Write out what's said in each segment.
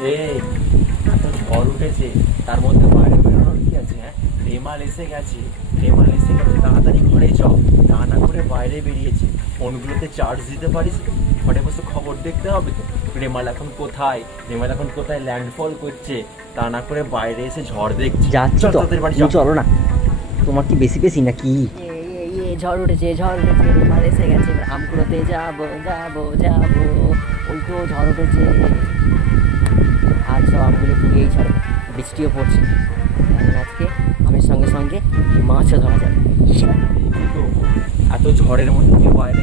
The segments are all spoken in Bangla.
এই এত ঝড় উঠেছে, তার মধ্যে বাইরে বেরোনোর কি আছে? হ্যাঁ, রেমাল এসে গেছে, রেমাল এসে গেছে, তাড়াতাড়ি ঘরে যাও। তা না করে বাইরে বেরিয়েছে। ফোনগুলোতে চার্জ দিতে পারিস, ঘরে বসে খবর দেখতে হবে তো। রেমাল এখন কোথায়, রেমাল এখন কোথায় ল্যান্ডফল করছে, তা না করে বাইরে এসে ঝড় দেখছি। যাচ্ছি তো, তাদের বাড়ি তুমি চলো না। তোমার কি বেশি বেশি নাকি? ঝড় উঠেছে, ঝড় উঠেছে, রেমাল এসে গেছে, আমগুলোতে যাবো যাবো যাবো। ওই তো ঝড় উঠেছে, আর সব আমগুলো পুড়িয়েই ছাড়বে। বৃষ্টিও পড়ছে, এখন আজকে আমের সঙ্গে সঙ্গে মাছও ধরা যাবে। এত ঝড়ের মধ্যে তুমি বাইরে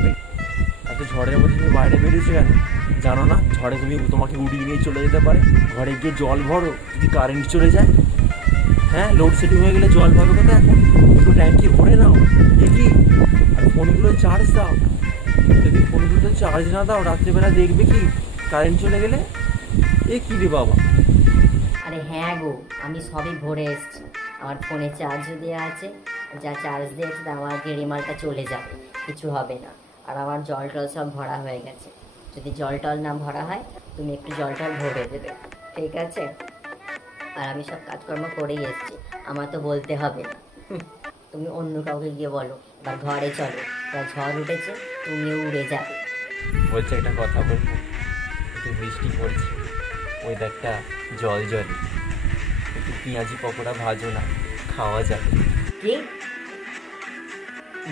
এত ঝড়ের মধ্যে তুমি বাইরে বেরিয়েছো কেন? জানো না ঝড়ে তোমাকে উড়িয়ে নিয়ে চলে যেতে পারে। ঘরে গিয়ে জল ভরো, যদি কারেন্ট চলে যায়। হ্যাঁ, লোডশেডিং হয়ে গেলে জল ভরো কোথায়? এখন একটু ট্যাঙ্কি ভরে নাও দেখি, আর ফোনগুলো চার্জ দাও। যদি ফোনগুলো চার্জ না দাও, রাত্রিবেলা দেখবে কি কারেন্ট চলে গেলে। এ কি রে বাবা! আরে হ্যাঁ গো, আমি সবই ভরে এসছি, আমার ফোনে চার্জও দেওয়া আছে। যা চার্জ দিয়েছে তা আমার রেমালটা চলে যাবে, কিছু হবে না। আর আমার জল টল সব ভরা হয়ে গেছে। যদি জল টল না ভরা হয়, তুমি একটু জল টল ভরে দেবে, ঠিক আছে? আর আমি সব কাজকর্ম করেই এসছি, আমার তো বলতে হবে না। তুমি অন্য কাউকে গিয়ে বলো, বা ঘরে চলো, বা ঝড় উঠেছে, তুমিও উড়ে যাবে। বলছে একটা কথা বলবো, একটু বৃষ্টি পড়ছে, ওয়েদারটা জল জলে, একটু পেঁয়াজি পকোড়া ভাজো না, খাওয়া যাবে। কি?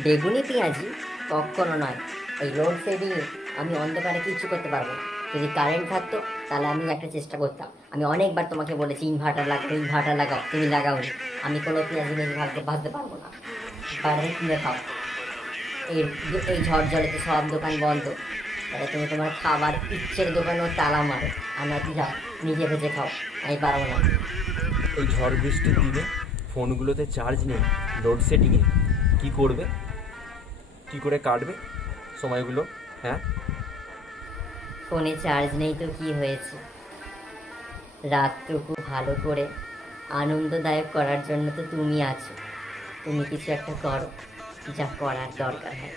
বেগুনি পেঁয়াজি? কখনো নয়। এই লোডশেডিংয়ে আমি অন্ধকারে কিচ্ছু করতে পারবো না। যদি কারেন্ট থাকতো তাহলে আমি একটা চেষ্টা করতাম। আমি অনেকবার তোমাকে বলেছি ইনভার্টার লাগাও, ইনভার্টার লাগাও, তুমি লাগাওনি। আমি কোনো পেঁয়াজি মেজি ভাজতে পারবো না, বাইরে কিনে খাও। এই এই ঝড় জলে তো সব দোকান বন্ধ, তাহলে তুমি তোমার খাবার ইচ্ছের দোকানেও তালা মারো, আমরা কি যাও নিজে ভেজে খাও, আমি পারবো না। এই ঝড় বৃষ্টির দিনে ফোনগুলোতে চার্জ নেই, লোডশেডিংয়ে কী করবে? কী করে কাটবে সময়গুলো? হ্যাঁ, ফোনে চার্জ নেই তো কি হয়েছে, রাতটুকু ভালো করে আনন্দদায়ক করার জন্য তো তুমি আছো। তুমি কিছু একটা করো, যা করার দরকার হয়।